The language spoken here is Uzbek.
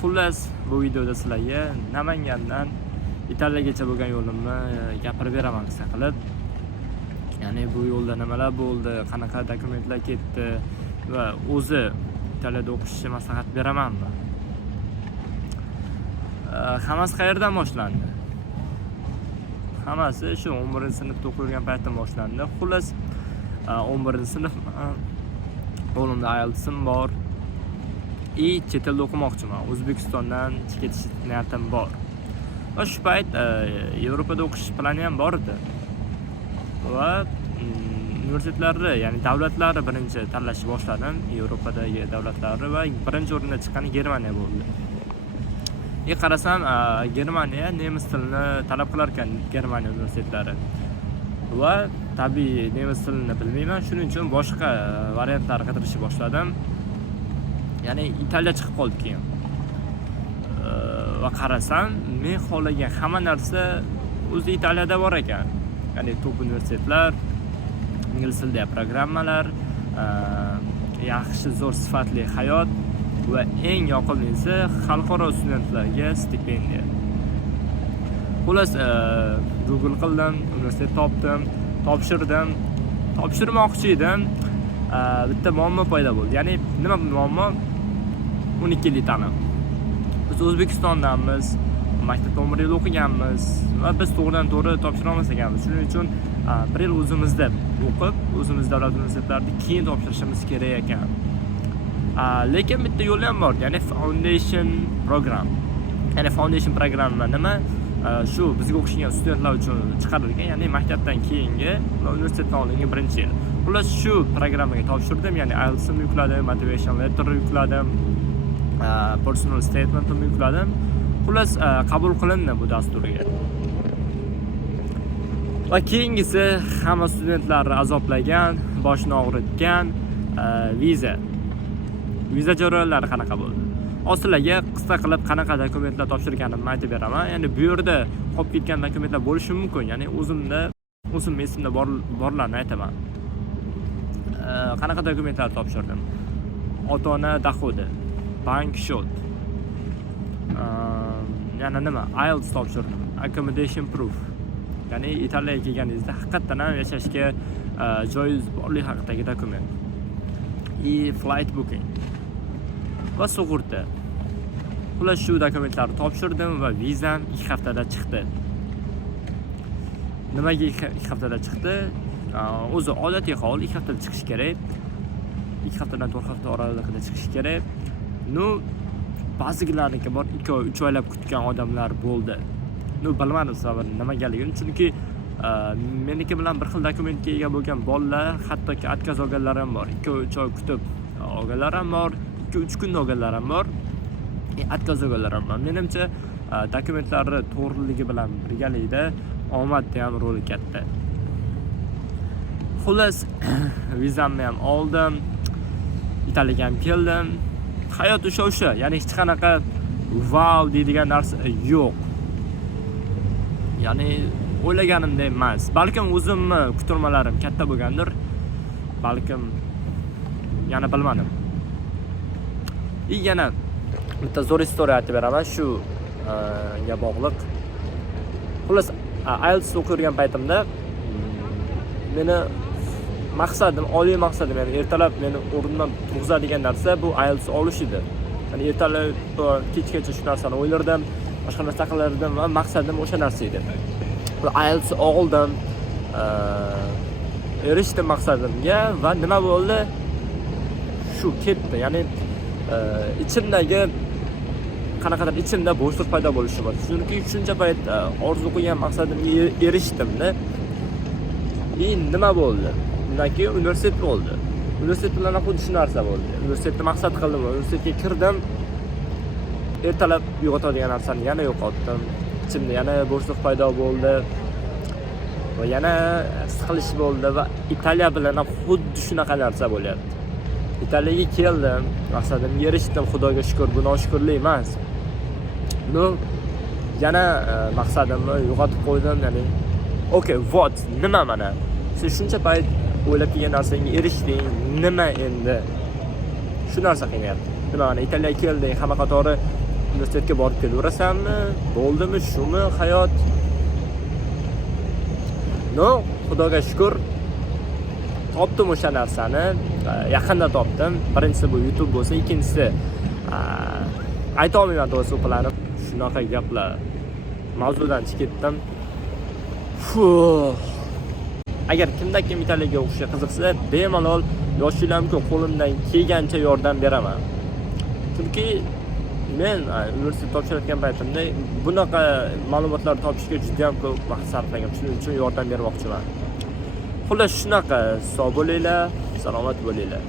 Xullas, bu videoda sizlarga Namangandan Italiyagacha bo'lgan yo'limni gapirib beraman qisqa qilib. Ya'ni bu yo'lda nimalar bo'ldi, qanaqa dokumentlar ketdi va o'zi Italiyada o'qishni maslahat beramanmi? Hammasi qayerdan boshlandi? Hammasi shu 11-sinfda o'qiyotgan paytdan boshlandi. Xullas, 11-sinf qo'limda IELTS'im bor. Chet elda o'qimoqchiman. O'zbekistondan ketish niyatim bor. Va shu payt Yevropada o'qish plani ham bor edi. Va universitetlarni, ya'ni davlatlarni birinchi tanlashni boshladim. Yevropadagi davlatlarni va birinchi o'rinda chiqqani Germaniya bo'ldi. Qarasam, Germaniya nemis tilini talab qilar ekan Germaniya universitetlari. Va tabiiy nemis tilini bilmayman, shuning uchun boshqa variantlar qidirishni boshladim. Ya'ni Italiya chiqib qoldi keyin. Va qarasam, men xohlagan hamma narsa o'zi Italiyada bor ekan. Ya'ni top universitetlar, ingliz tilidagi programmalar, yaxshi zo'r sifatli hayot va eng yoqimlisi xalqaro studentlarga stipendiya. Xullas, Google qildim, universitet topdim, topshirdim. Topshirmoqchi edim. Bitta muammo paydo bo'ldi. Ya'ni nima muammo? 12 yillik ta'lim. Biz O'zbekistondanmiz, maktabda 11 yil o'qiganmiz va biz to'g'ridan-to'g'ri topshira olmas ekanmiz. Shuning uchun 1 yil o'zimizda o'qib, o'zimiz davlat universitetlarida keyin topshirishimiz kerak ekan. Lekin bitta yo'l ham bor, ya'ni foundation program. Ya'ni foundation programma nima? Shu bizga o'qishgan studentlar uchun chiqarilgan, ya'ni maktabdan keyingi va universitetdan oldingi birinchi yil. Xullas, shu programmaga topshirdim, ya'ni IELTS'imni yukladim, motivation letter yukladim, personal statement'imni yukladim. Xullas, qabul qilindi bu dasturga. Va keyingisi hamma studentlarni azoblagan, boshni og'ritgan viza jarayonlari qanaqa bo'ldi? Sizlarga qisqa qilib qanaqa dokumentlar topshirganimni aytib beraman. Ya'ni bu yerda qolib ketgan dokumentlar bo'lishi mumkin. Ya'ni o'zim esimda borlarni aytaman. Qanaqa dokumentlar topshirdim? Ota-ona dohodi, bank shot. Yana nima? IELTS topshirdim. Accommodation proof. Ya'ni Italiyaga kelganingizda haqiqatan ham yashashga joyingiz borligi haqidagi dokument. Flight booking va sug'urta. Xullas, shu dokumentlarni topshirdim va vizam 2 haftada chiqdi. Nimaga 2 haftada chiqdi? O'zi odatiy hol 2 haftada chiqish kerak. 2 haftadan 4 hafta oralig'ida chiqish kerak. Ba'zilarniki bor 2 oy, 3 oylab kutgan odamlar bo'ldi. Bilmadim sababi nimagaligini, chunki meniki bilan bir xil dokumentga ega bo'lgan bolalar, hattoki отказ olganlar ham bor. 2-3 oy kutib olganlar ham bor, 2-3 kunda olganlar ham bor. отказ olganlar ham bor. Menimcha dokumentlarni to'g'riligi bilan birgalikda omadda ham roli katta. Xullas, vizamni ham oldim. Italiyaga ham keldim. Hayot o'sha, ya'ni hech qanaqa wow deydigan narsa yo'q. Ya'ni o'ylaganimdek emas. Balkim o'zimni kutilmalarim katta bo'lgandir. Balkim yana bilmadim. Yana bitta zo'r istoriya aytib beraman shu ga bog'liq. Xullas, IELTS o'qirgan paytimda meni oliy maqsadim, ya'ni ertalab meni o'rnimdan turg'izadigan narsa bu IELTS olish edi. Ya'ni ertalab kechgacha shu narsani o'ylardim, boshqa narsa qilardim va maqsadim o'sha narsa edi. IELTS oldim, erishdim maqsadimga va nima bo'ldi? Shu ketdi. Ya'ni ichimdagi qanaqadir ichimda bo'shliq paydo bo'lishi bor. Chunki shuncha payt orzu qilgan maqsadimga erishdim-da. Nima bo'ldi? Undan keyin universitet bo'ldi. Universitet bilan xuddi shu narsa bo'ldi. Universitetni maqsad qildim, universitetga kirdim. Ertalab yo'qotadigan narsani yana yo'qotdim. Ichimda yana bo'shliq paydo bo'ldi. Va yana siqilish bo'ldi va Italiya bilan ham xuddi shunaqa narsa bo'lyapti. Italiyaga keldim, maqsadimga erishdim, Xudoga shukr, bu noshukrlik emas. Yana maqsadimni yo'qotib qo'ydim, ya'ni nima mana? Siz shuncha payt o'ylab kelgan narsangga erishding, nima endi? Shu narsa qilyapti. Nima mana Italiyaga kelding, hamma qatori universitetga borib kelaverasanmi, bo'ldimi, shumi hayot? No, Xudoga shukr, topdim o'sha narsani, yaqinda topdim. Birinchisi bu YouTube bo'lsa, ikkinchisi ayta olmayman to'g'risi o'qilanib. Shunaqa gaplar. Mavzudan chiqib ketdim. Agar kimda kim italiyaga o'qishga qiziqsa, bemalol yoshinglarga qo'limdan kelgancha yordam beraman. Chunki men universitet topshirayotgan paytimda bunaqa ma'lumotlar topishga juda ham ko'p vaqt sarflagan. Shuning uchun yordam bermoqchiman. Xullas shunaqa. Sog' bo'linglar, salomat bo'linglar.